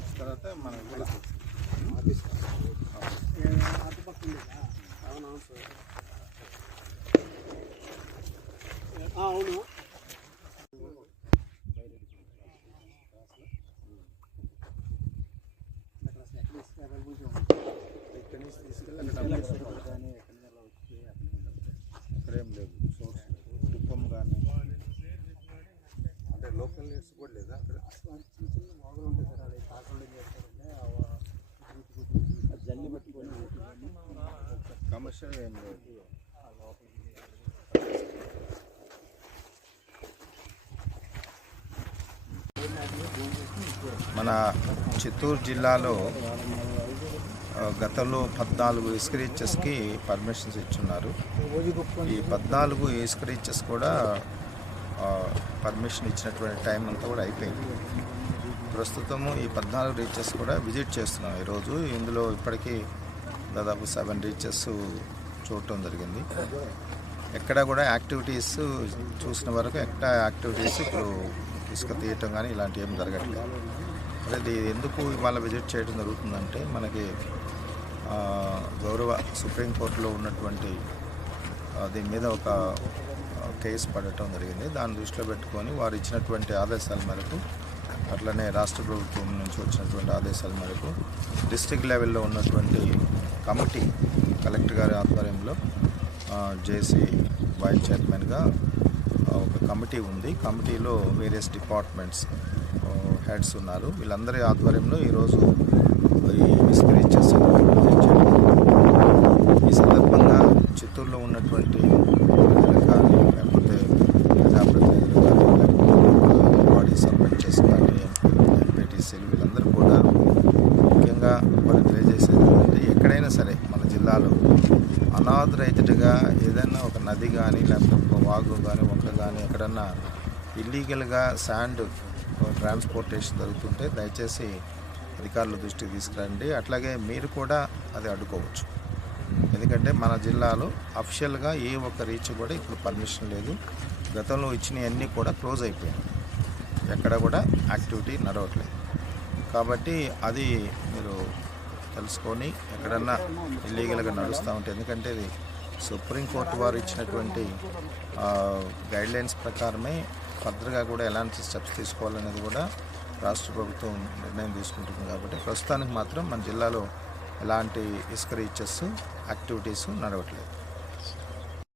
మార్చిన తర్వాత మన అవును. అంటే లోకల్ నీడ్స్ కూడా లేదా అక్కడ జల్లి పట్టుకొని కమర్షియల్ ఏం లేదు. మన చిత్తూరు జిల్లాలో గతంలో పద్నాలుగు ఇస్క్రీచెస్కి పర్మిషన్స్ ఇచ్చున్నారు. ఈ పద్నాలుగు ఇస్క్రీచెస్ కూడా పర్మిషన్ ఇచ్చినటువంటి టైం అంతా కూడా అయిపోయింది. ప్రస్తుతము ఈ పద్నాలుగు రీచెస్ కూడా విజిట్ చేస్తున్నాం ఈరోజు ఇందులో ఇప్పటికీ దాదాపు సెవెన్ రీచెస్ చూడటం జరిగింది. ఎక్కడ కూడా యాక్టివిటీస్ చూసిన వరకు ఎక్కడ యాక్టివిటీస్ ఇప్పుడు ఇసుక తీయటం కానీ ఇలాంటివి ఏం జరగట్లేదు. అది ఎందుకు ఇవాళ విజిట్ చేయడం జరుగుతుందంటే మనకి గౌరవ సుప్రీంకోర్టులో ఉన్నటువంటి దీని మీద ఒక కేసు పడటం జరిగింది. దాన్ని దృష్టిలో పెట్టుకొని వారు ఇచ్చినటువంటి ఆదేశాల మేరకు అట్లనే రాష్ట్ర ప్రభుత్వం నుంచి వచ్చినటువంటి ఆదేశాల మేరకు డిస్టిక్ లెవెల్లో ఉన్నటువంటి కమిటీ కలెక్టర్ గారి ఆధ్వర్యంలో జేసీ వైస్ చైర్మన్గా ఒక కమిటీ ఉంది. కమిటీలో వేరియస్ డిపార్ట్మెంట్స్ హెడ్స్ ఉన్నారు. వీళ్ళందరి ఆధ్వర్యంలో ఈరోజు ఈ ఈ సందర్భంగా చిత్తూరులో ఉన్నటువంటి ప్రజలు కానీ లేకపోతే ప్రజాప్రతినిధులు కానీ లేకపోతే బాడీ సర్పంచెస్ కానీ ఎంపీటీసీలు వీళ్ళందరూ కూడా మరి తెలియజేసేది ఏంటంటే ఎక్కడైనా సరే మన జిల్లాలో అనాథరైతుడిగా ఏదైనా ఒక నది కానీ లేకపోతే ఒక వాగు కానీ వంక కానీ ఎక్కడన్నా ఇల్లీగల్గా శాండ్ ట్రాన్స్పోర్టేషన్ జరుగుతుంటే దయచేసి అధికారుల దృష్టికి తీసుకురండి. అట్లాగే మీరు కూడా అది అడ్డుకోవచ్చు. ఎందుకంటే మన జిల్లాలో అఫిషియల్గా ఏ ఒక్క రీచ్ కూడా ఇప్పుడు పర్మిషన్ లేదు. గతంలో ఇచ్చినవన్నీ కూడా క్లోజ్ అయిపోయాయి ఎక్కడ కూడా యాక్టివిటీ నడవట్లేదు. కాబట్టి అది మీరు తెలుసుకొని ఎక్కడన్నా ఇల్లీగల్గా నడుస్తూ ఉంటే ఎందుకంటే ఇది సుప్రీంకోర్టు వారు ఇచ్చినటువంటి గైడ్లైన్స్ ప్రకారమే ఫర్దర్గా కూడా ఎలాంటి స్టెప్స్ తీసుకోవాలనేది కూడా రాష్ట్ర ప్రభుత్వం నిర్ణయం తీసుకుంటుంది కాబట్టి ప్రస్తుతానికి మాత్రం మన జిల్లాలో ఎలాంటి ఇసుక రీచెస్ యాక్టివిటీస్ నడవట్లేదు.